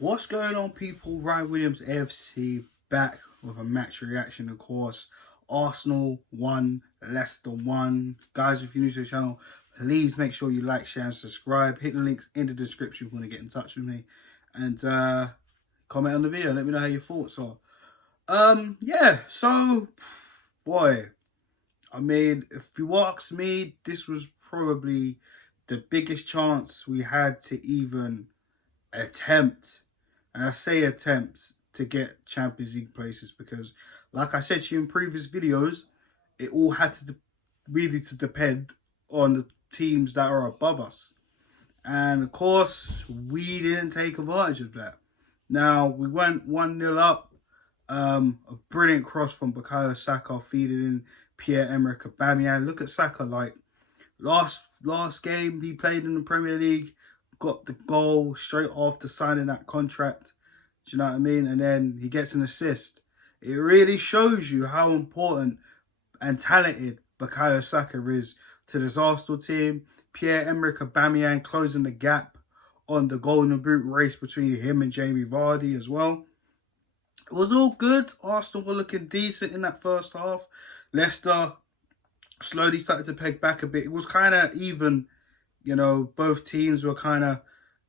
What's going on, people? Ryan Williams AFC back with a match reaction, of course. Arsenal won, Leicester won. Guys, if you're new to the channel, please make sure you like, share and subscribe. Hit the links in the description if you want to get in touch with me. And comment on the video. Let me know how your thoughts are. Boy, I mean, if you ask me, this was probably the biggest chance we had to even attempt, and I say attempt, to get Champions League places, because like I said to you in previous videos, it all had to really to depend on the teams that are above us, and of course we didn't take advantage of that. Now we went 1-0 up, a brilliant cross from Bukayo Saka feeding in Pierre-Emerick Aubameyang. Look at Saka, like last game he played in the Premier League, got the goal straight after signing that contract. Do you know what I mean? And then he gets an assist. It really shows you how important and talented Bukayo Saka is to this Arsenal team. Pierre-Emerick Aubameyang closing the gap on the Golden Boot race between him and Jamie Vardy as well. It was all good. Arsenal were looking decent in that first half. Leicester slowly started to peg back a bit. It was kind of even. You know, both teams were kind of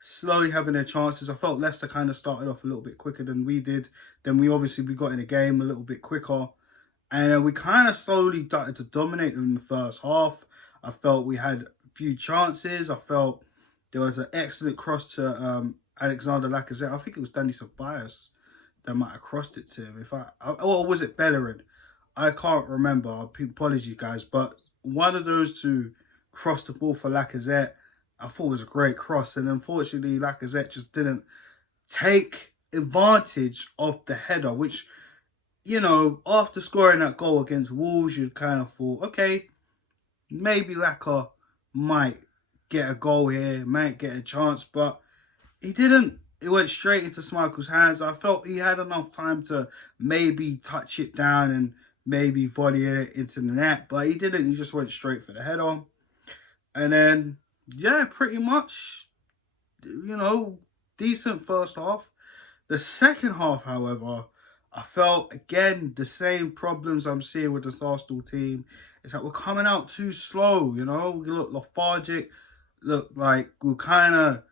slowly having their chances. I felt Leicester kind of started off a little bit quicker than we did. Then we got in the game a little bit quicker. And we kind of slowly started to dominate them in the first half. I felt we had a few chances. I felt there was an excellent cross to Alexander Lacazette. I think it was Danny Ceballos that might have crossed it to him. Or was it Bellerin? I can't remember. Apologies, guys. But one of those two crossed the ball for Lacazette. I thought it was a great cross, and unfortunately Lacazette just didn't take advantage of the header, which, you know, after scoring that goal against Wolves, you kind of thought, okay, maybe Lacazette might get a goal here, might get a chance, but he didn't. It went straight into Schmeichel's hands. I felt he had enough time to maybe touch it down and maybe volley it into the net, but he didn't. He just went straight for the header. And then, yeah, pretty much, you know, decent first half. The second half, however, I felt, again, the same problems I'm seeing with this Arsenal team. It's like we're coming out too slow, you know. We look lethargic, look like we've kind of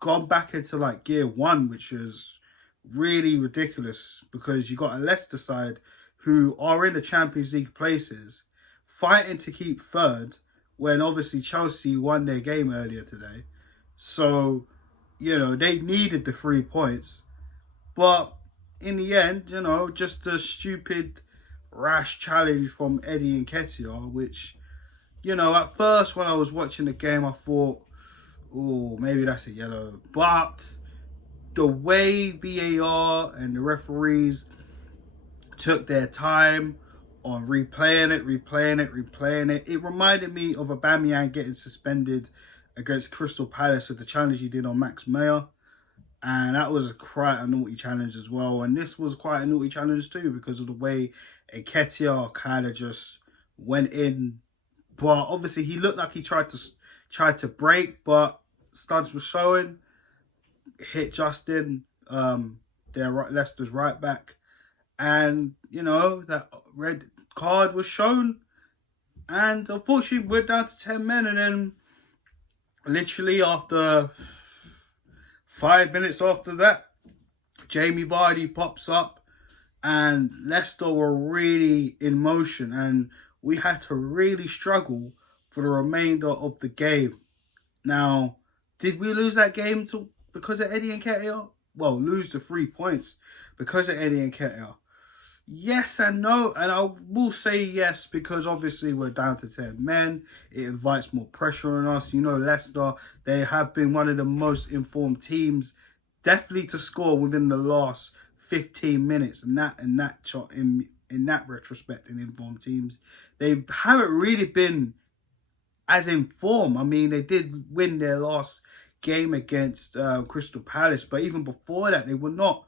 gone back into, like, gear one, which is really ridiculous, because you got a Leicester side who are in the Champions League places, fighting to keep third, when obviously Chelsea won their game earlier today. So, you know, they needed the 3 points. But in the end, you know, just a stupid, rash challenge from Eddie Nketiah, which, you know, at first when I was watching the game, I thought, oh, maybe that's a yellow. But the way VAR and the referees took their time on replaying it. It reminded me of Aubameyang getting suspended against Crystal Palace with the challenge he did on Max Meyer. And that was quite a naughty challenge as well. And this was quite a naughty challenge too, because of the way Nketiah kind of just went in. But obviously he looked like he tried to break, but studs were showing. Hit Justin, Leicester's right back. And, you know, that red card was shown, and unfortunately we're down to 10 men. And then literally after 5 minutes after that, Jamie Vardy pops up, and Leicester were really in motion, and we had to really struggle for the remainder of the game. Now, did we lose that game because of Eddie Nketiah? Well, lose the 3 points because of Eddie Nketiah. Yes and no, and I will say yes, because obviously we're down to 10 men. It invites more pressure on us. You know, Leicester, they have been one of the most informed teams, definitely to score within the last 15 minutes. And in that retrospect, in informed teams, they haven't really been as informed. I mean, they did win their last game against Crystal Palace, but even before that, they were not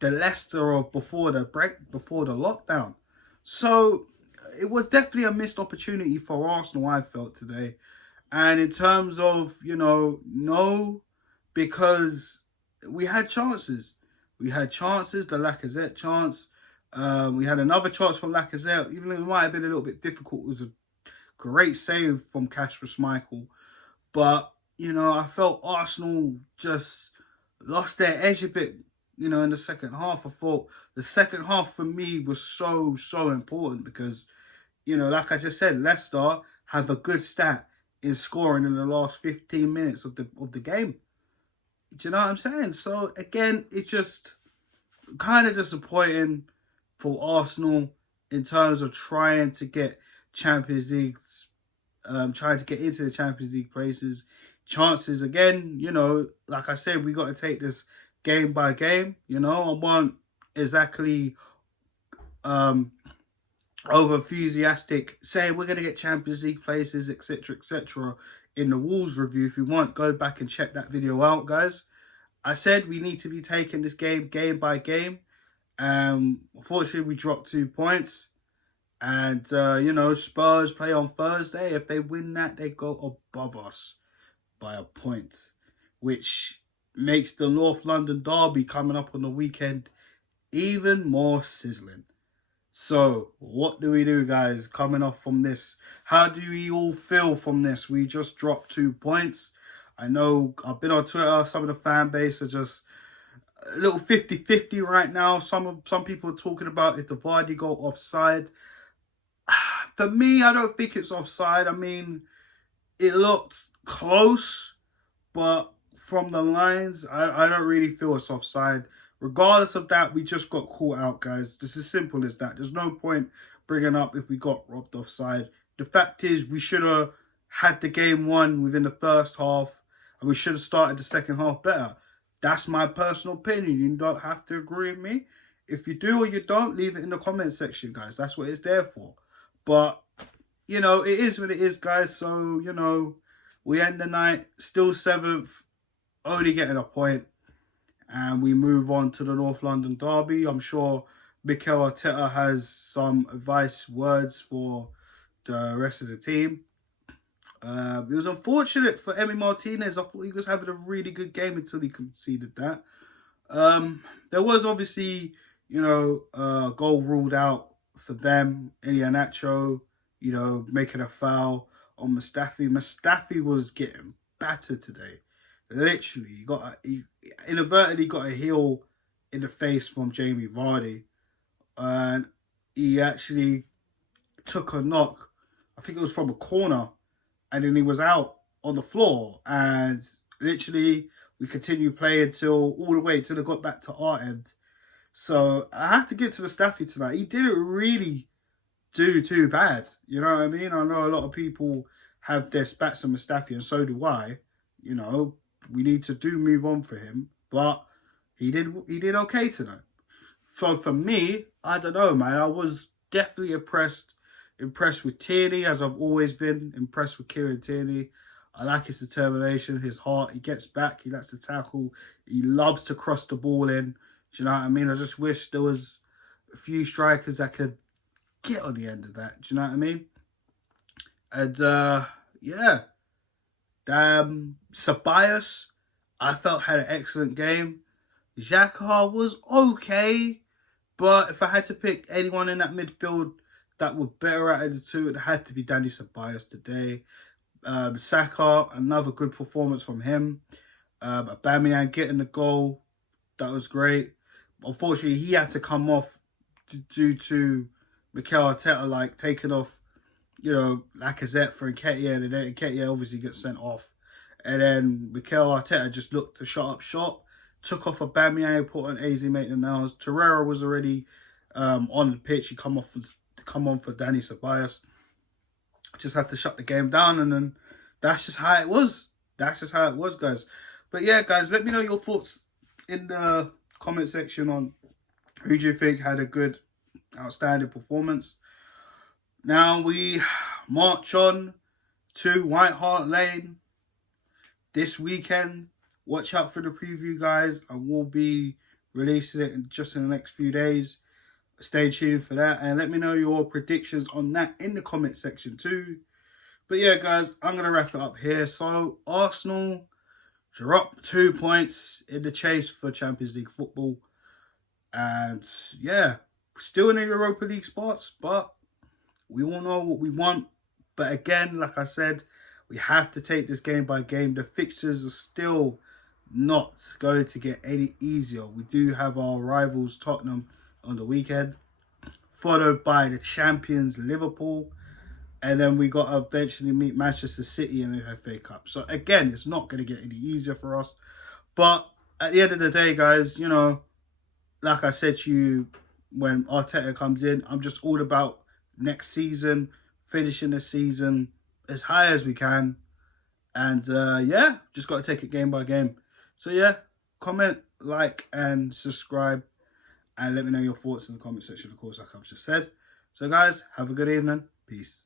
the Leicester of before the lockdown. So it was definitely a missed opportunity for Arsenal, I felt, today. And in terms of, you know, no, because we had chances. We had chances, the Lacazette chance. We had another chance from Lacazette, even though it might have been a little bit difficult. It was a great save from Kasper Schmeichel. But, you know, I felt Arsenal just lost their edge a bit, you know, in the second half. I thought the second half for me was so important because, you know, like I just said, Leicester have a good stat in scoring in the last 15 minutes of the game. Do you know what I'm saying? So, again, it's just kind of disappointing for Arsenal in terms of trying to get Champions League, trying to get into the Champions League places. Chances, again, you know, like I said, we got to take this game by game. You know, I want exactly over enthusiastic say we're going to get Champions League places, etc., in the Wolves review. If you want, go back and check that video out, guys. I said we need to be taking this game by game. Unfortunately, we dropped 2 points. And, you know, Spurs play on Thursday. If they win that, they go above us by a point, which makes the North London derby coming up on the weekend even more sizzling. So, what do we do, guys, coming off from this? How do we all feel from this? We just dropped 2 points. I know I've been on Twitter. Some of the fan base are just a little 50-50 right now. Some people are talking about if the Vardy goal offside. For me, I don't think it's offside. I mean, it looked close, but from the lines, I don't really feel it's offside. Regardless of that, we just got caught out, guys. It's as simple as that. There's no point bringing up if we got robbed offside. The fact is, we should have had the game won within the first half, and we should have started the second half better. That's my personal opinion. You don't have to agree with me. If you do or you don't, leave it in the comment section, guys. That's what it's there for. But, you know, it is what it is, guys. So, you know, we end the night still 7th, only getting a point. And we move on to the North London derby. I'm sure Mikel Arteta has some advice words for the rest of the team. It was unfortunate for Emi Martinez. I thought he was having a really good game until he conceded that. There was obviously, you know, a goal ruled out for them. Iheanacho, you know, making a foul on Mustafi. Mustafi was getting battered today. Literally, he inadvertently got a heel in the face from Jamie Vardy. And he actually took a knock. I think it was from a corner. And then he was out on the floor. And literally, we continued playing all the way till it got back to our end. So I have to give to Mustafi tonight. He didn't really do too bad. You know what I mean? I know a lot of people have their spats on Mustafi, and so do I. You know, we need to move on for him. But he did okay tonight. So for me, I don't know, man. I was definitely impressed with Tierney, as I've always been impressed with Kieran Tierney. I like his determination, his heart. He gets back. He likes to tackle. He loves to cross the ball in. Do you know what I mean? I just wish there was a few strikers that could get on the end of that. Do you know what I mean? And, yeah. Ceballos, I felt had an excellent game. Xhaka was okay. But if I had to pick anyone in that midfield that were better out of the two, it had to be Dani Ceballos today. Saka, another good performance from him. Aubameyang getting the goal, that was great. Unfortunately, he had to come off due to Mikel Arteta, like, taking off, you know, Lacazette for Nketiah, and then Nketiah obviously gets sent off. And then Mikel Arteta just looked to shut up shop, took off Aubameyang, put on AZ Maitland-Niles. Torreira was already on the pitch. He come on for Dani Ceballos. Just had to shut the game down, and then that's just how it was. That's just how it was, guys. But yeah, guys, let me know your thoughts in the comment section on who do you think had a good, outstanding performance. Now we march on to White Hart Lane this weekend. Watch out for the preview, guys. I will be releasing it in the next few days. Stay tuned for that, and let me know your predictions on that in the comment section too. But yeah, guys, I'm going to wrap it up here. So, Arsenal drop 2 points in the chase for Champions League football. And yeah, still in the Europa League spots, but we all know what we want. But again, like I said, we have to take this game by game. The fixtures are still not going to get any easier. We do have our rivals Tottenham on the weekend, followed by the champions Liverpool, and then we got to eventually meet Manchester City in the FA Cup. So again, it's not going to get any easier for us. But at the end of the day, guys, you know, like I said to you when Arteta comes in, I'm just all about next season, finishing the season as high as we can. And yeah, just got to take it game by game. So yeah, comment, like, and subscribe. And let me know your thoughts in the comment section, of course, like I've just said. So guys, have a good evening. Peace.